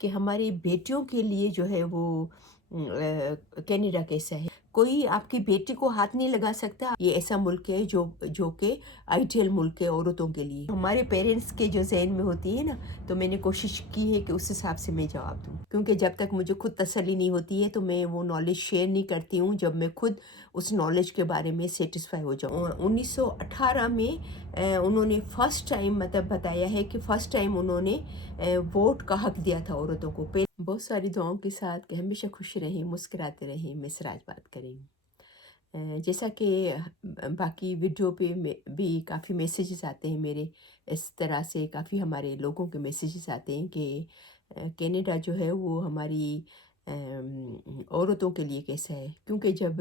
कि हमारी बेटियों के लिए जो है वो कनाडा कैसा है। कोई आपकी बेटी को हाथ नहीं लगा सकता। ये ऐसा मुल्क है जो जो कि आइडियल मुल्क है औरतों के लिए। हमारे पेरेंट्स के जो ज़हन में होती है ना, तो मैंने कोशिश की है कि उस हिसाब से मैं जवाब दूँ, क्योंकि जब तक मुझे खुद तसल्ली नहीं होती है तो मैं वो नॉलेज शेयर नहीं करती हूँ जब मैं खुद उस नॉलेज के बारे में सेटिस्फाई हो जाऊँ। 1918 में उन्होंने फ़र्स्ट टाइम मतलब बताया है कि फ़र्स्ट टाइम उन्होंने वोट का हक दिया था औरतों को। बहुत सारी दुआओं के साथ कि हमेशा खुश रहें, मुस्कुराते रहें। मैं सिराज बात करेंगी। जैसा कि बाकी वीडियो पे भी काफ़ी मैसेजेस आते हैं मेरे, इस तरह से काफ़ी हमारे लोगों के मैसेजेस आते हैं कि कनाडा जो है वो हमारी औरतों के लिए कैसा है, क्योंकि जब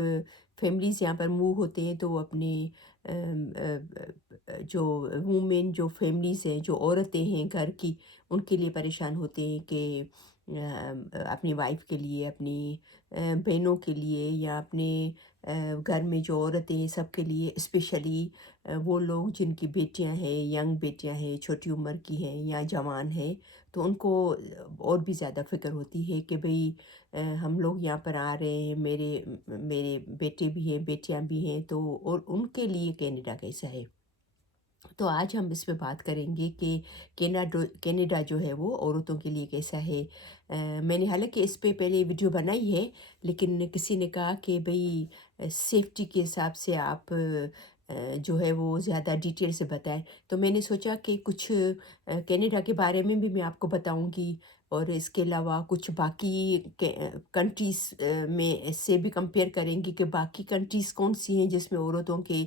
फैमिलीज़ यहाँ पर मूव होते हैं तो वो अपने जो वुमेन जो फैमिलीज़ हैं, जो औरतें हैं घर की, उनके लिए परेशान होते हैं कि अपनी वाइफ के लिए, अपनी बहनों के लिए या अपने घर में जो औरतें हैं सबके लिए, स्पेशली वो लोग जिनकी बेटियां हैं, यंग बेटियां हैं, छोटी उम्र की हैं या जवान हैं, तो उनको और भी ज़्यादा फ़िक्र होती है कि भई हम लोग यहाँ पर आ रहे हैं, मेरे मेरे बेटे भी हैं, बेटियां भी हैं, तो और उनके लिए कनाडा कैसा है। तो आज हम इस पे बात करेंगे कि कनाडा जो है वो औरतों के लिए कैसा है। मैंने हालांकि इस पे पहले वीडियो बनाई है, लेकिन किसी ने कहा कि भाई सेफ्टी के हिसाब से आप जो है वो ज़्यादा डिटेल से बताएं, तो मैंने सोचा कि कुछ कनाडा के बारे में भी मैं आपको बताऊंगी, और इसके अलावा कुछ बाकी कंट्रीज़ में से भी कंपेयर करेंगे कि बाकी कंट्रीज़ कौन सी हैं जिसमें औरतों के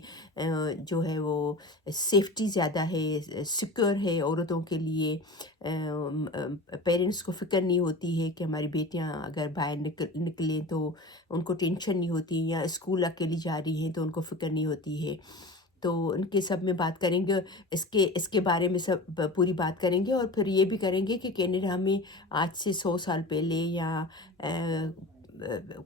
जो है वो सेफ्टी ज़्यादा है, सिक्योर है औरतों के लिए। पेरेंट्स को फ़िक्र नहीं होती है कि हमारी बेटियां अगर बाहर निकलें तो उनको टेंशन नहीं होती, या स्कूल अकेली जा रही हैं तो उनको फ़िक्र नहीं होती है। तो उनके सब में बात करेंगे, इसके इसके बारे में सब पूरी बात करेंगे, और फिर ये भी करेंगे कि कनाडा में आज से 100 साल पहले या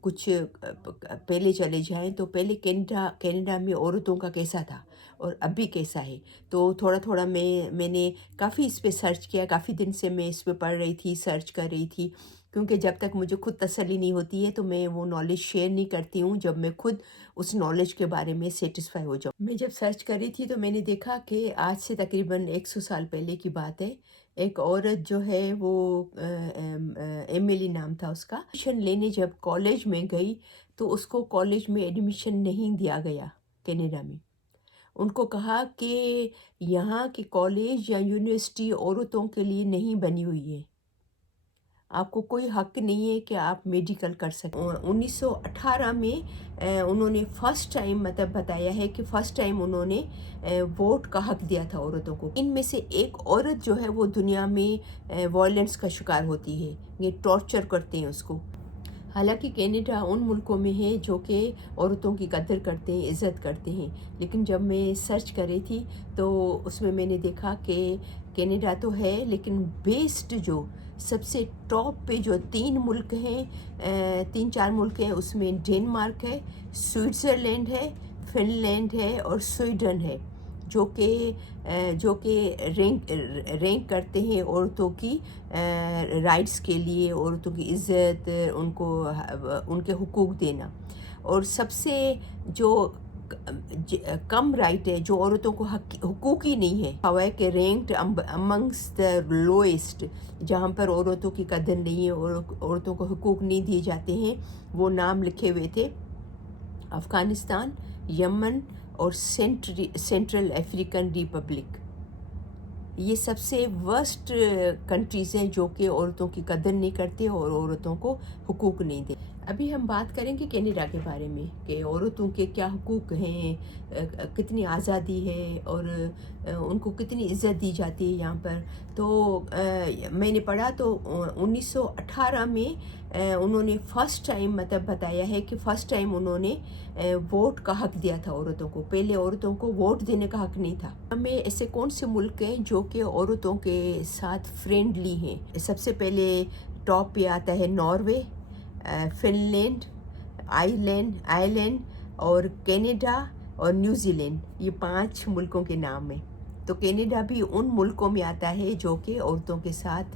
कुछ पहले चले जाएं, तो पहले कनाडा कनाडा में औरतों का कैसा था और अभी कैसा है। तो थोड़ा थोड़ा मैंने काफ़ी इस पे सर्च किया, काफ़ी दिन से मैं इस पे पढ़ रही थी, सर्च कर रही थी, क्योंकि जब तक मुझे खुद तसल्ली नहीं होती है तो मैं वो नॉलेज शेयर नहीं करती हूँ जब मैं खुद उस नॉलेज के बारे में सेटिस्फाई हो जाऊँ। मैं जब सर्च कर रही थी तो मैंने देखा कि आज से तकरीबन 100 साल पहले की बात है। एक औरत जो है वो एमिली नाम था उसका, एडमिशन लेने जब कॉलेज में गई तो उसको कॉलेज में एडमिशन नहीं दिया गया कनाडा में। उनको कहा कि यहाँ की कॉलेज या यूनिवर्सिटी औरतों के लिए नहीं बनी हुई है, आपको कोई हक नहीं है कि आप मेडिकल कर सकें। 1918 में उन्होंने फ़र्स्ट टाइम मतलब बताया है कि फ़र्स्ट टाइम उन्होंने वोट का हक दिया था औरतों को। इनमें से एक औरत जो है वो दुनिया में वायलेंस का शिकार होती है, ये टॉर्चर करते हैं उसको। हालांकि कनाडा उन मुल्कों में है जो कि औरतों की कदर करते हैं, इज़्ज़त करते हैं, लेकिन जब मैं सर्च कर रही थी तो उसमें मैंने देखा कि कनाडा तो है, लेकिन बेस्ड जो सबसे टॉप पे जो 3 मुल्क हैं, 3-4 मुल्क हैं, उसमें डेनमार्क है, स्विट्ज़रलैंड है, फिनलैंड है और स्वीडन है, जो कि रैंक करते हैं औरतों की राइट्स के लिए, औरतों की इज़्ज़त, उनको उनके हुकूक देना। और सबसे जो कम राइट है, जो औरतों को हुकूक ही नहीं है, हवा है कि रैंक्ड अमंग्स द लोएस्ट, जहाँ पर औरतों की कदर नहीं है और औरतों को हुकूक नहीं दिए जाते हैं, वो नाम लिखे हुए थे अफ़गानिस्तान, यमन और सेंट्रल अफ्रीकन रिपब्लिक। ये सबसे वर्स्ट कंट्रीज़ हैं जो कि औरतों की कदर नहीं करते और औरतों को हुकूक नहीं देते। अभी हम बात करेंगे कनाडा के बारे में कि औरतों के क्या हुकूक हैं, कितनी आज़ादी है और उनको कितनी इज़्ज़त दी जाती है यहाँ पर। तो मैंने पढ़ा तो 1918 में उन्होंने फ़र्स्ट टाइम मतलब बताया है कि फ़र्स्ट टाइम उन्होंने वोट का हक दिया था औरतों को। पहले औरतों को वोट देने का हक नहीं था। हमें ऐसे कौन से मुल्क हैं जो कि औरतों के साथ फ्रेंडली हैं। सबसे पहले टॉप पे आता है नॉर्वे, फिनलैंड, आयरलैंड और कनाडा और न्यूजीलैंड। ये 5 मुल्कों के नाम हैं। तो कनाडा भी उन मुल्कों में आता है जो कि औरतों के साथ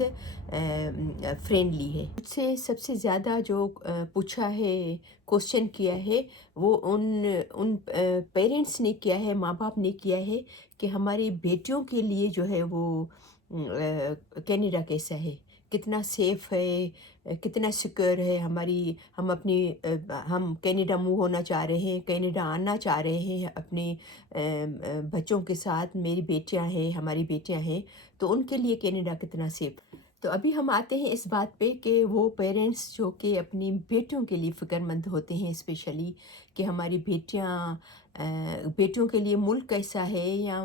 फ्रेंडली है। मुझसे सबसे ज़्यादा जो पूछा है, क्वेश्चन किया है, वो उन उन पेरेंट्स ने किया है, माँ बाप ने किया है कि हमारी बेटियों के लिए जो है वो कनाडा कैसा है, कितना सेफ़ है, कितना सिक्योर है। हम कनाडा मूव होना चाह रहे हैं, कनाडा आना चाह रहे हैं अपने बच्चों के साथ। मेरी बेटियां हैं, हमारी बेटियां हैं, तो उनके लिए कनाडा कितना सेफ। तो अभी हम आते हैं इस बात पे कि वो पेरेंट्स जो कि अपनी बेटियों के लिए फ़िक्रमंद होते हैं, स्पेशली कि हमारी बेटियों के लिए मुल्क कैसा है, या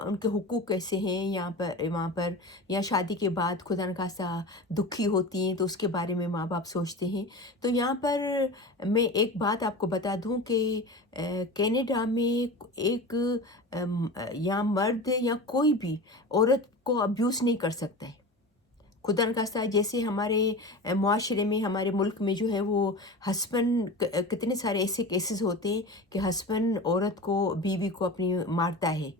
उनके हुकूक कैसे हैं यहाँ पर वहाँ पर, या शादी के बाद खुदा न खास्ता दुखी होती हैं तो उसके बारे में माँ बाप सोचते हैं। तो यहाँ पर मैं एक बात आपको बता दूँ कि कनाडा में एक या मर्द या कोई भी औरत को अब्यूज़ नहीं कर सकता है। खुदा न खास्ता जैसे हमारे मुआशरे में, हमारे मुल्क में जो है वो हस्बैंड, कितने सारे ऐसे केसेस होते हैं कि हस्बैंड औरत को, बीवी को अपनी मारता है,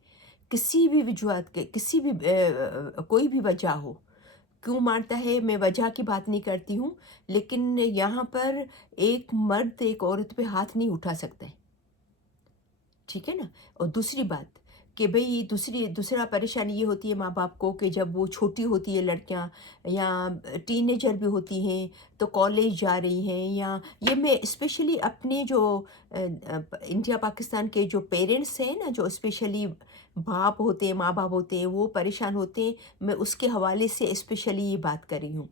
किसी भी वजूहत के, किसी भी कोई भी वजह हो, क्यों मारता है मैं वजह की बात नहीं करती हूँ, लेकिन यहाँ पर एक मर्द एक औरत पे हाथ नहीं उठा सकता है, ठीक है ना। और दूसरी बात कि भई दूसरा परेशानी ये होती है माँ बाप को कि जब वो छोटी होती है लड़कियाँ, या टीनेजर भी होती हैं, तो कॉलेज जा रही हैं, या ये मैं स्पेशली अपने जो इंडिया पाकिस्तान के जो पेरेंट्स हैं ना, जो स्पेशली बाप होते हैं, माँ बाप होते हैं, वो परेशान होते हैं, मैं उसके हवाले से स्पेशली ये बात कर रही हूँ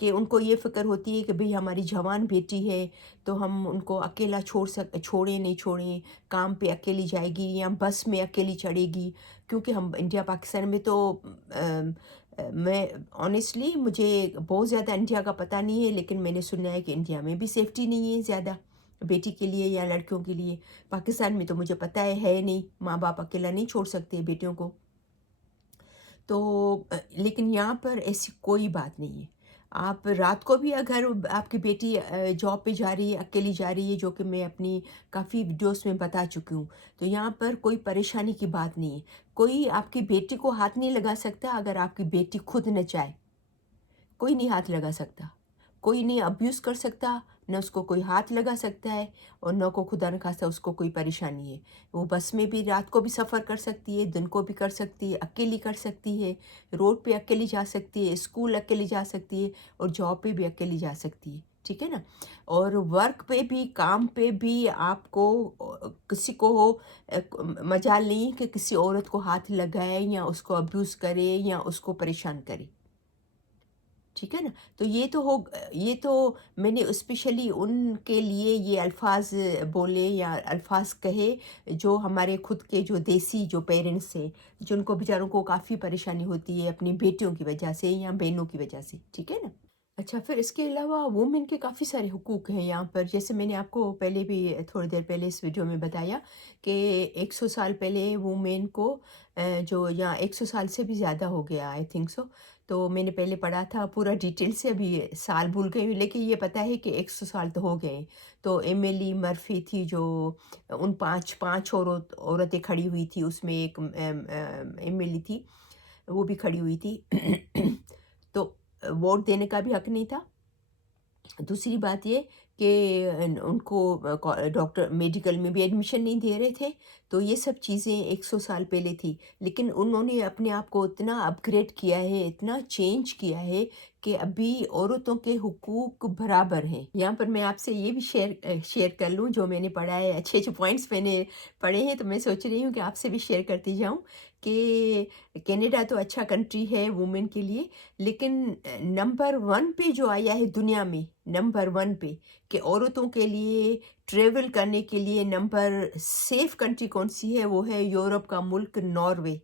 कि उनको ये फ़िक्र होती है कि भई हमारी जवान बेटी है, तो हम उनको अकेला छोड़ें नहीं छोड़ें, काम पे अकेली जाएगी या बस में अकेली चढ़ेगी। क्योंकि हम इंडिया पाकिस्तान में तो मैं ऑनेस्टली, मुझे बहुत ज़्यादा इंडिया का पता नहीं है, लेकिन मैंने सुना है कि इंडिया में भी सेफ्टी नहीं है ज़्यादा बेटी के लिए या लड़कियों के लिए। पाकिस्तान में तो मुझे पता है नहीं, माँ बाप अकेला नहीं छोड़ सकते बेटियों को। तो लेकिन यहाँ पर ऐसी कोई बात नहीं है। आप रात को भी अगर आपकी बेटी जॉब पे जा रही है, अकेली जा रही है, जो कि मैं अपनी काफ़ी वीडियोस में बता चुकी हूँ, तो यहाँ पर कोई परेशानी की बात नहीं है। कोई आपकी बेटी को हाथ नहीं लगा सकता अगर आपकी बेटी खुद न चाहे। कोई नहीं हाथ लगा सकता, कोई नहीं अब्यूज़ कर सकता, न उसको कोई हाथ लगा सकता है, और न को खुदा न खास्ता उसको कोई परेशानी है। वो बस में भी रात को भी सफ़र कर सकती है, दिन को भी कर सकती है, अकेली कर सकती है, रोड पे अकेली जा सकती है, स्कूल अकेली जा सकती है, और जॉब पे भी अकेली जा सकती है, ठीक है ना। और वर्क पे भी, काम पे भी आपको किसी को मजाल नहीं कि किसी औरत को हाथ लगाए या उसको अब्यूज़ करे या उसको परेशान करे, ठीक है ना। तो ये तो मैंने स्पेशली उनके लिए ये अल्फाज बोले या अल्फाज कहे, जो हमारे खुद के जो देसी जो पेरेंट्स हैं, जिनको बेचारों को काफ़ी परेशानी होती है अपनी बेटियों की वजह से या बहनों की वजह से, ठीक है ना। अच्छा, फिर इसके अलावा वुमेन के काफ़ी सारे हुकूक हैं यहाँ पर। जैसे मैंने आपको पहले भी, थोड़ी देर पहले इस वीडियो में बताया कि 100 साल पहले वुमेन को जो, या 100 साल से भी ज़्यादा हो गया, आई थिंक सो। तो मैंने पहले पढ़ा था पूरा डिटेल से, अभी साल भूल गई हूँ, लेकिन ये पता है कि 100 साल तो हो गए। तो एमिली मर्फ़ी थी जो, उन पाँच औरतें खड़ी हुई थी, उसमें एक एमिली थी, वो भी खड़ी हुई थी। तो वोट देने का भी हक नहीं था। दूसरी बात ये कि उनको डॉक्टर मेडिकल में भी एडमिशन नहीं दे रहे थे। तो ये सब चीज़ें 100 साल पहले थी। लेकिन उन्होंने अपने आप को इतना अपग्रेड किया है, इतना चेंज किया है कि अभी औरतों के हुकूक बराबर हैं। यहाँ पर मैं आपसे ये भी शेयर कर लूँ जो मैंने पढ़ा है, अच्छे-अच्छे पॉइंट्स मैंने पढ़े हैं, तो मैं सोच रही हूँ कि आपसे भी शेयर करती जाऊँ कि कनाडा तो अच्छा कंट्री है वुमेन के लिए, लेकिन नंबर 1 पे जो आया है दुनिया में, नंबर 1 पे, कि औरतों के लिए ट्रैवल करने के लिए नंबर सेफ कंट्री कौन-सी है, वो है यूरोप का मुल्क नॉर्वे।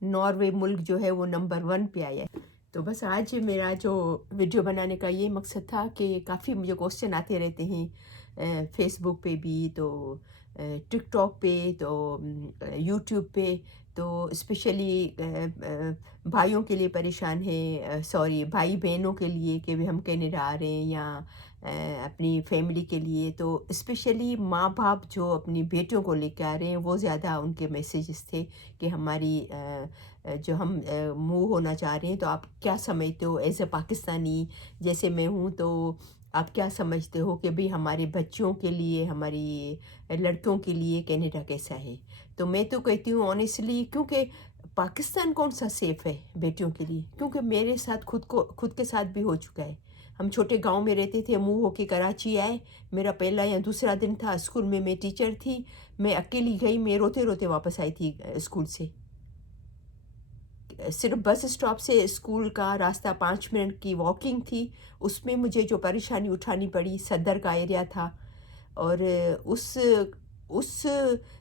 नॉर्वे मुल्क जो है वो नंबर 1 पे आया है। तो बस आज मेरा जो वीडियो बनाने का ये मकसद था कि काफ़ी मुझे क्वेश्चन आते रहते हैं, फ़ेसबुक पे भी, तो टिकटॉक पे, तो यूट्यूब पे, تو اسپیشلی بھائیوں کے لیے پریشان ہے، سوری بھائی بہنوں کے لیے کہ بھی ہم کینیڈا آ رہے ہیں، یا اپنی فیملی کے لیے، تو اسپیشلی ماں باپ جو اپنی بیٹیوں کو لے کے آ رہے ہیں، وہ زیادہ ان کے میسیجز تھے کہ ہماری جو ہم موو ہونا چاہ رہے ہیں، تو آپ کیا سمجھتے ہو ایز اے پاکستانی جیسے میں ہوں، تو آپ کیا سمجھتے ہو کہ بھی ہمارے بچوں کے لیے، ہماری لڑکیوں کے لیے کینیڈا کیسا ہے؟ تو میں تو کہتی ہوں آنیسٹلی، کیونکہ پاکستان کون سا سیف ہے بیٹیوں کے لیے؟ کیونکہ میرے ساتھ خود کے ساتھ بھی ہو چکا ہے۔ ہم چھوٹے گاؤں میں رہتے تھے، موو ہو کے کراچی آئے، میرا پہلا یا دوسرا دن تھا اسکول میں ٹیچر تھی، میں اکیلی گئی، میں روتے روتے واپس آئی تھی اسکول سے۔ صرف بس اسٹاپ سے اسکول کا راستہ 5 منٹ کی واکنگ تھی، اس میں مجھے جو پریشانی اٹھانی پڑی، صدر کا ایریا تھا، اور اس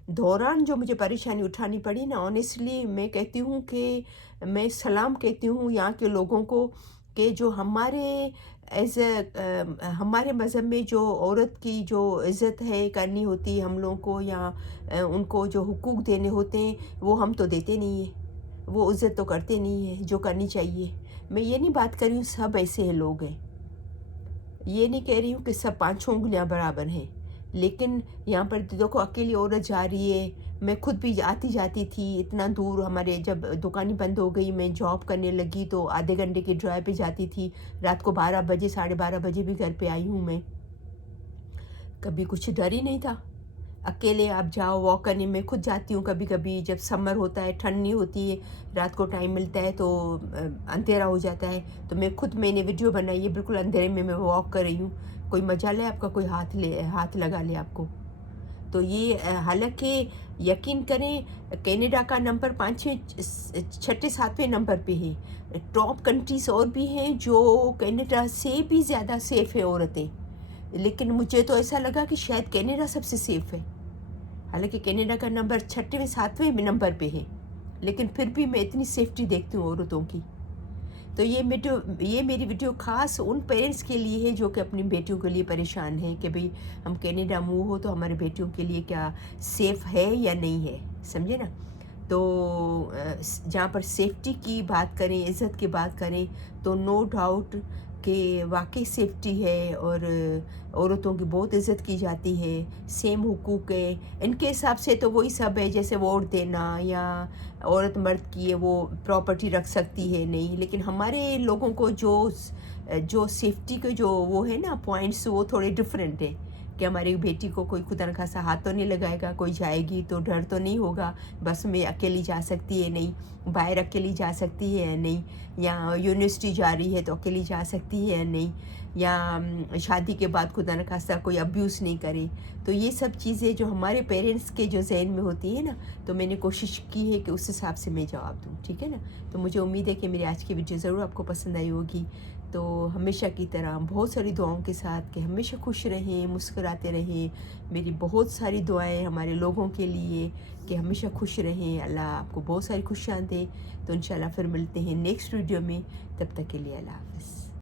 دوران جو مجھے پریشانی اٹھانی پڑی نا، آنیسٹلی میں کہتی ہوں کہ میں سلام کہتی ہوں یہاں کے لوگوں کو، کہ جو ہمارے ایز اے ہمارے مذہب میں جو عورت کی جو عزت ہے کرنی ہوتی ہے ہم لوگوں کو، یا ان کو جو حقوق دینے ہوتے ہیں، وہ ہم تو دیتے نہیں ہیں، وہ عزت تو کرتے نہیں ہیں جو کرنی چاہیے۔ میں یہ نہیں بات کر رہی ہوں سب ایسے لوگ ہیں، یہ نہیں کہہ رہی ہوں کہ سب پانچوں انگلیاں برابر ہیں، لیکن یہاں پر دیکھو اکیلی عورت جا رہی ہے، میں خود بھی آتی جاتی تھی اتنا دور، ہمارے جب دکانیں بند ہو گئی میں جاب کرنے لگی تو آدھے گھنٹے کی ڈرائیو پہ جاتی تھی، رات کو 12 بجے 12:30 بھی گھر پہ آئی ہوں میں، کبھی کچھ ڈر ہی نہیں تھا۔ اکیلے آپ جاؤ واک کرنے، میں خود جاتی ہوں کبھی کبھی، جب سمر ہوتا ہے ٹھنڈ نہیں ہوتی ہے، رات کو ٹائم ملتا ہے تو اندھیرا ہو جاتا ہے، تو میں نے ویڈیو بنائی ہے بالکل اندھیرے میں واک کر رہی ہوں، کوئی مجال ہے آپ کا کوئی ہاتھ لگا لے آپ کو؟ تو یہ حالانکہ یقین کریں کینیڈا کا نمبر 6 7 نمبر پہ ہے، ٹاپ کنٹریز اور بھی ہیں جو کینیڈا سے بھی زیادہ سیف ہیں عورتیں، لیکن مجھے تو ایسا لگا کہ شاید کینیڈا سب سے سیف ہے، حالانکہ کینیڈا کا نمبر 6 7 نمبر پہ ہے، لیکن پھر بھی میں اتنی سیفٹی دیکھتی ہوں عورتوں کی۔ تو یہ میری ویڈیو خاص ان پیرنٹس کے لیے ہے جو کہ اپنی بیٹیوں کے لیے پریشان ہیں کہ بھئی ہم کینیڈا موو ہو تو ہمارے بیٹیوں کے لیے کیا سیف ہے یا نہیں ہے، سمجھے نا؟ تو جہاں پر سیفٹی کی بات کریں، عزت کی بات کریں، تو نو ڈاؤٹ کہ واقعی سیفٹی ہے، اور عورتوں کی بہت عزت کی جاتی ہے، سیم حقوق ہے، ان کے حساب سے تو وہی سب ہے جیسے ووٹ دینا، یا عورت مرد کی ہے وہ پراپرٹی رکھ سکتی ہے نہیں، لیکن ہمارے لوگوں کو جو سیفٹی کے جو وہ ہے نا پوائنٹس، وہ تھوڑے ڈفرینٹ ہے، کہ ہماری بیٹی کو کوئی خدا نخواستہ ہاتھ تو نہیں لگائے گا، کوئی جائے گی تو ڈر تو نہیں ہوگا بس میں اکیلی جا سکتی ہے نہیں، باہر اکیلی جا سکتی ہے نہیں، یا یونیورسٹی جا رہی ہے تو اکیلی جا سکتی ہے نہیں، یا شادی کے بعد خدا نخواستہ کوئی ابیوز نہیں کرے، تو یہ سب چیزیں جو ہمارے پیرنٹس کے جو ذہن میں ہوتی ہے نا، تو میں نے کوشش کی ہے کہ اس حساب سے میں جواب دوں، ٹھیک ہے نا؟ تو مجھے امید ہے کہ میری آج کی ویڈیو ضرور آپ کو پسند آئی ہوگی، تو ہمیشہ کی طرح بہت ساری دعاؤں کے ساتھ کہ ہمیشہ خوش رہیں، مسکراتے رہیں، میری بہت ساری دعائیں ہمارے لوگوں کے لیے کہ ہمیشہ خوش رہیں، اللہ آپ کو بہت ساری خوشیاں دے، تو انشاءاللہ پھر ملتے ہیں نیکسٹ ویڈیو میں، تب تک کے لیے اللہ حافظ۔